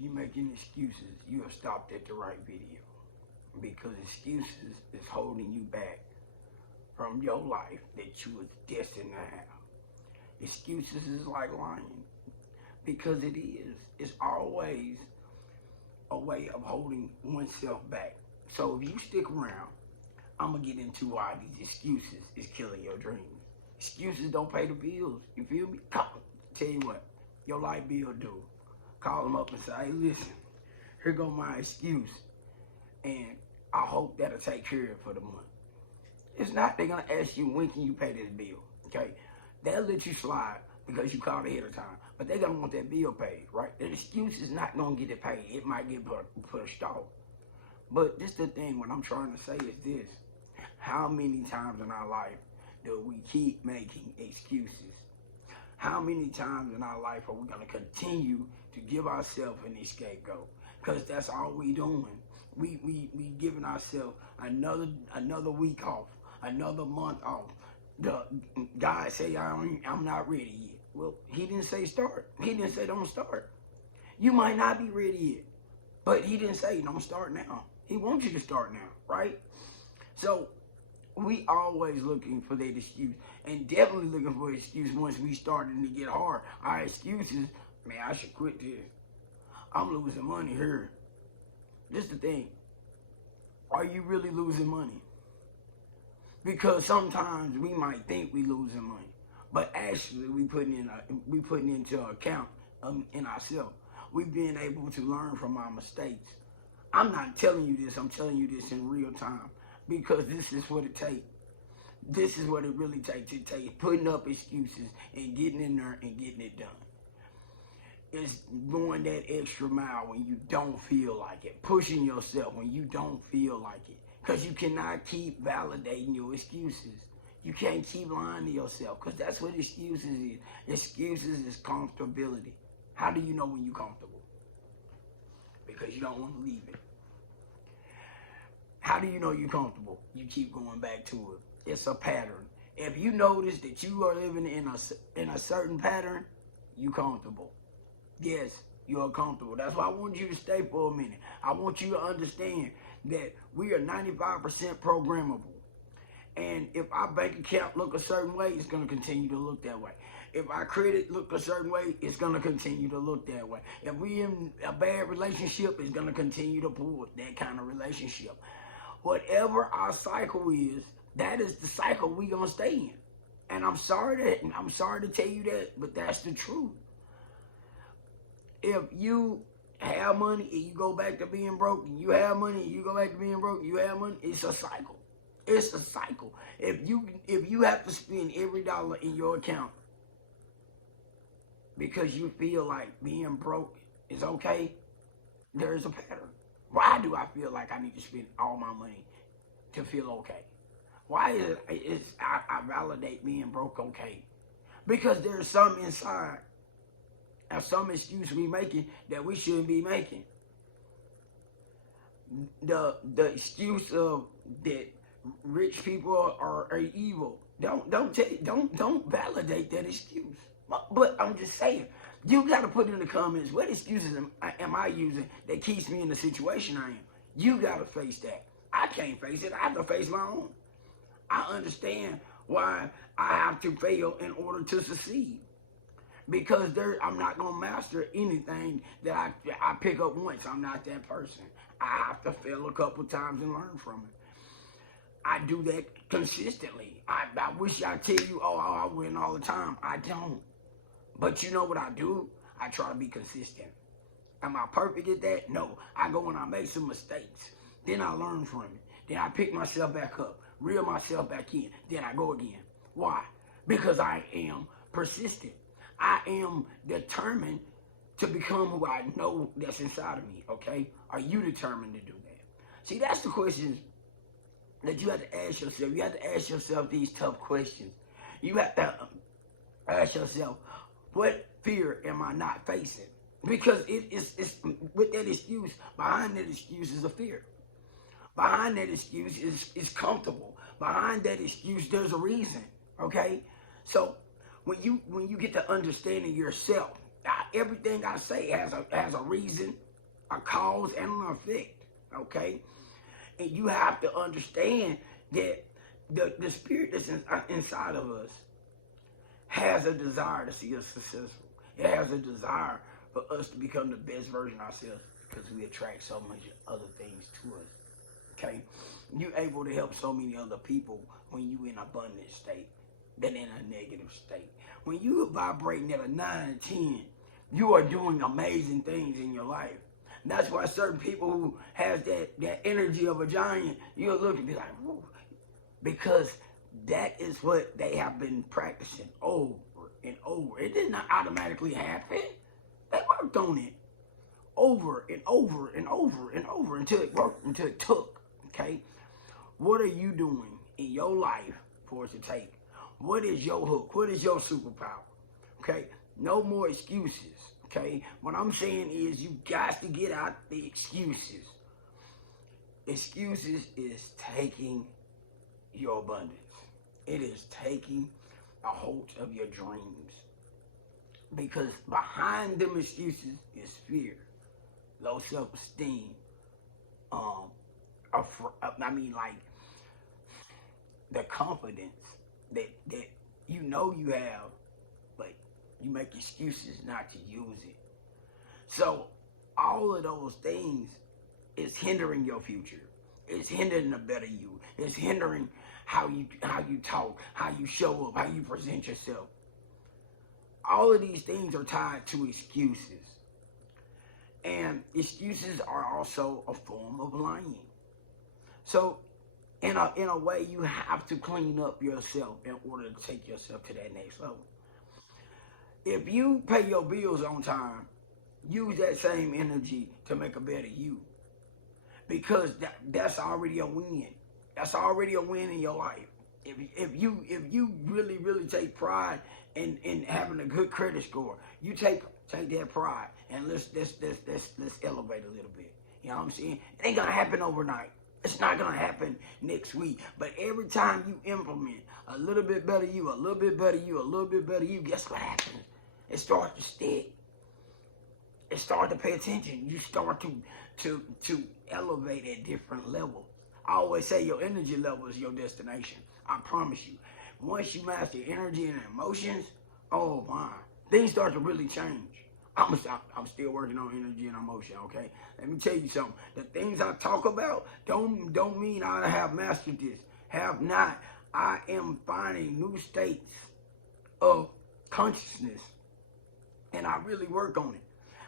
you're making excuses, you have stopped at the right video. Because excuses is holding you back from your life that you was destined to have. Excuses is like lying. Because it is. It's always a way of holding oneself back. So if you stick around, I'm going to get into why these excuses is killing your dreams. Excuses don't pay the bills. You feel me? Tell you what, your light bill due. Call them up and say, hey, listen, here go my excuse. And I hope that'll take care of it for the month. It's not they're going to ask you, when can you pay this bill? Okay? They'll let you slide because you called ahead of time. But they're going to want that bill paid, right? The excuse is not going to get it paid. It might get pushed off. But this the thing, what I'm trying to say is this. How many times in our life do we keep making excuses? How many times in our life are we going to continue to give ourselves an scapegoat? Because that's all we doing. We giving ourselves another week off, another month off. The God say, I'm not ready yet. Well, he didn't say start. He didn't say don't start. You might not be ready yet, but he didn't say don't start now. He wants you to start now, right? So we always looking for that excuse, and definitely looking for an excuse once we starting to get hard. Our excuses, man, I should quit this. I'm losing money here. This is the thing. Are you really losing money? Because sometimes we might think we losing money, but actually we putting into account in ourselves. We've been able to learn from our mistakes. I'm not telling you this. I'm telling you this in real time because this is what it takes. This is what it really takes. It takes putting up excuses and getting in there and getting it done. It's going that extra mile when you don't feel like it. Pushing yourself when you don't feel like it. Because you cannot keep validating your excuses. You can't keep lying to yourself because that's what excuses is. Excuses is comfortability. How do you know when you're comfortable? Because you don't want to leave it. How do you know you're comfortable? You keep going back to it. It's a pattern. If you notice that you are living in a certain pattern, you're comfortable. Yes, you're comfortable. That's why I want you to stay for a minute. I want you to understand that we are 95% programmable. And if our bank account look a certain way, it's going to continue to look that way. If our credit look a certain way, it's going to continue to look that way. If we in a bad relationship, it's going to continue to pull that kind of relationship. Whatever our cycle is, that is the cycle we're going to stay in. And I'm sorry to tell you that, but that's the truth. If you have money and you go back to being broke, and you have money and you go back to being broke, you have money, it's a cycle. It's a cycle. If you have to spend every dollar in your account because you feel like being broke is okay, there is a pattern. Why do I feel like I need to spend all my money to feel okay? Why is I validate being broke okay? Because there's some inside and some excuse we making that we shouldn't be making. The excuse of that rich people are evil. Don't validate that excuse. But I'm just saying, you got to put in the comments what excuses am I using that keeps me in the situation I am. You got to face that. I can't face it. I have to face my own. I understand why I have to fail in order to succeed. Because I'm not going to master anything that I pick up once. I'm not that person. I have to fail a couple times and learn from it. I do that consistently. I wish I tell you, oh, I win all the time. I don't. But you know what I do? I try to be consistent. Am I perfect at that? No. I go and I make some mistakes. Then I learn from it. Then I pick myself back up, reel myself back in. Then I go again. Why? Because I am persistent. I am determined to become who I know that's inside of me, okay? Are you determined to do that? See, that's the questions that you have to ask yourself. You have to ask yourself these tough questions. You have to ask yourself, what fear am I not facing? Because it's with that excuse, behind that excuse is a fear. Behind that excuse is comfortable. Behind that excuse, there's a reason, okay? So when you get to understanding yourself, everything I say has a reason a cause and an effect, okay? And you have to understand that the spirit that's inside of us has a desire to see us successful. It has a desire for us to become the best version of ourselves because we attract so much other things to us. Okay? You're able to help so many other people when you're in an abundant state than in a negative state. When you are vibrating at a 9 and 10, you are doing amazing things in your life. And that's why certain people who has that energy of a giant, you'll look and be like, whoa, because that is what they have been practicing over and over. It did not automatically happen. They worked on it over and over and over and over until it worked, until it took, okay? What are you doing in your life for it to take? What is your hook? What is your superpower? Okay? No more excuses, okay? What I'm saying is you got to get out the excuses. Excuses is taking your abundance. It is taking a hold of your dreams. Because behind them excuses is fear, low self-esteem, the confidence that you know you have, but you make excuses not to use it. So all of those things is hindering your future. It's hindering a better you. It's hindering how you talk, how you show up, how you present yourself. All of these things are tied to excuses. And excuses are also a form of lying. So in a way, you have to clean up yourself in order to take yourself to that next level. If you pay your bills on time, use that same energy to make a better you. Because that's already a win. That's already a win in your life. If you really take pride in having a good credit score, you take that pride and let's elevate a little bit. You know what I'm saying? It ain't gonna happen overnight. It's not gonna happen next week. But every time you implement a little bit better you, a little bit better you, a little bit better you, guess what happens? It starts to stick. It starts to pay attention. You start to elevate at different levels. I always say your energy level is your destination. I promise you. Once you master energy and emotions, oh my, things start to really change. I'm still working on energy and emotion, okay? Let me tell you something. The things I talk about don't mean I have mastered this. Have not. I am finding new states of consciousness. And I really work on it.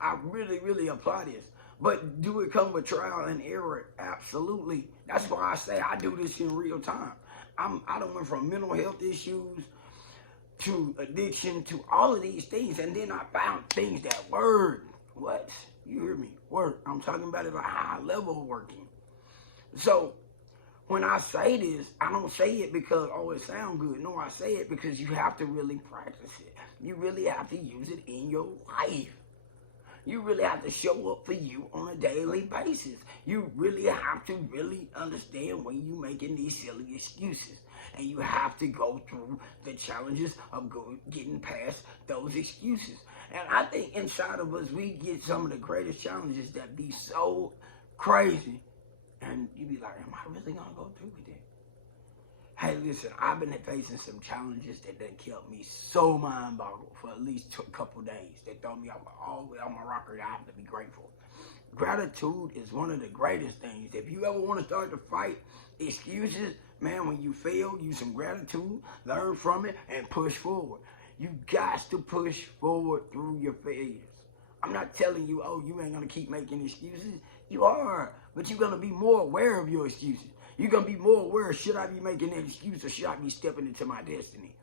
I really apply this. But do it come with trial and error? Absolutely. That's why I say I do this in real time. I done went from mental health issues to addiction to all of these things, and then I found things that work. What? You hear me? Work. I'm talking about it at a high level of working. So when I say this, I don't say it because, oh, it sounds good. No, I say it because you have to really practice it. You really have to use it in your life. You really have to show up for you on a daily basis. You really have to really understand when you're making these silly excuses. And you have to go through the challenges of getting past those excuses. And I think inside of us, we get some of the greatest challenges that be so crazy. And you be like, am I really going to go through with it? Hey, listen, I've been facing some challenges that done kept me so mind-boggled for at least a couple days. They throw me all the way on my rocker. I have to be grateful. Gratitude is one of the greatest things. If you ever want to start to fight excuses, man, when you fail, use some gratitude, learn from it, and push forward. You got to push forward through your failures. I'm not telling you, oh, you ain't going to keep making excuses. You are, but you're going to be more aware of your excuses. You're going to be more aware, should I be making that excuse or should I be stepping into my destiny?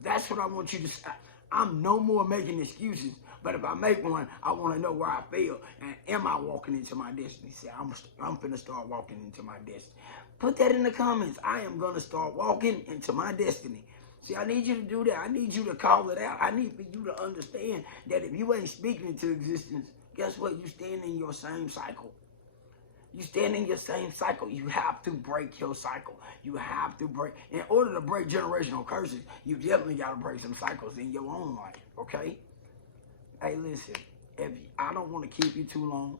That's what I want you to say. I'm no more making excuses, but if I make one, I want to know where I fail. And am I walking into my destiny? Say, I'm going to start walking into my destiny. Put that in the comments. I am going to start walking into my destiny. See, I need you to do that. I need you to call it out. I need for you to understand that if you ain't speaking into existence, guess what? You stand in your same cycle. You stand in your same cycle. You have to break your cycle. You have to break. In order to break generational curses, you definitely got to break some cycles in your own life, okay? Hey, listen, I don't want to keep you too long.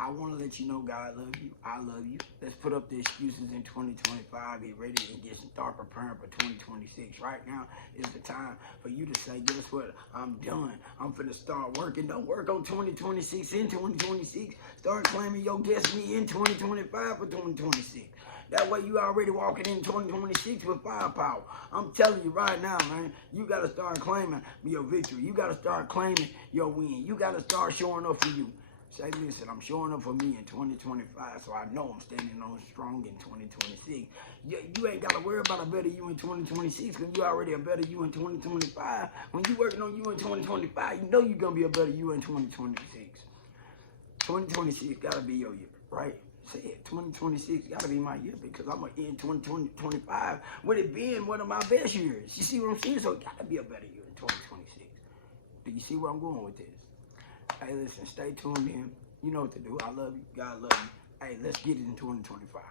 I want to let you know God love you. I love you. Let's put up the excuses in 2025. Get ready and start preparing for 2026. Right now is the time for you to say, guess what? I'm done. I'm finna start working. Don't work on 2026 in 2026. Start claiming your destiny in 2025 for 2026. That way you already walking in 2026 with firepower. I'm telling you right now, man, you got to start claiming your victory. You got to start claiming your win. You got to start showing up for you. Say, listen, I'm showing up for me in 2025, so I know I'm standing on strong in 2026. You ain't got to worry about a better you in 2026 because you already a better you in 2025. When you working on you in 2025, you know you're going to be a better you in 2026. 2026 got to be your year, right? Say it, 2026 got to be my year because I'm going to end 2025 with it being one of my best years. You see what I'm saying? So it got to be a better year in 2026. Do you see where I'm going with this? Hey, listen, stay tuned in. You know what to do. I love you. God love you. Hey, let's get it in 2025.